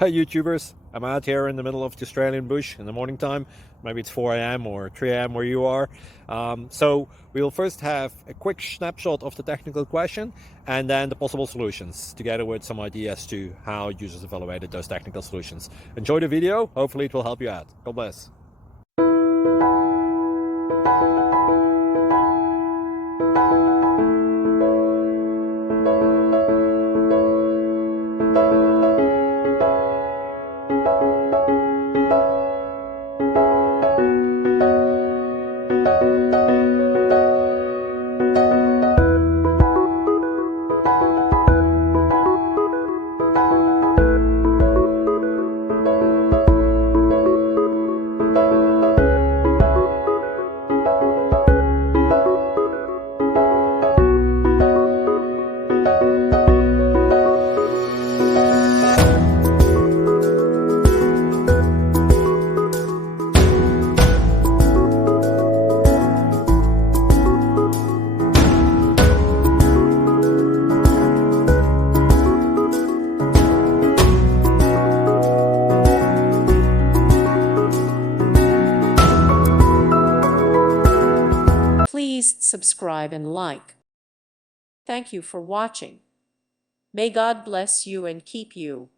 Hey YouTubers, I'm out here in the middle of the Australian bush in the morning time. Maybe it's 4 a.m. or 3 a.m. where you are. So we'll first have a quick snapshot of the technical question and then the possible solutions, together with some ideas to how users evaluated those technical solutions. Enjoy the video, hopefully it will help you out. God bless. Please subscribe and like. Thank you for watching. May God bless you and keep you.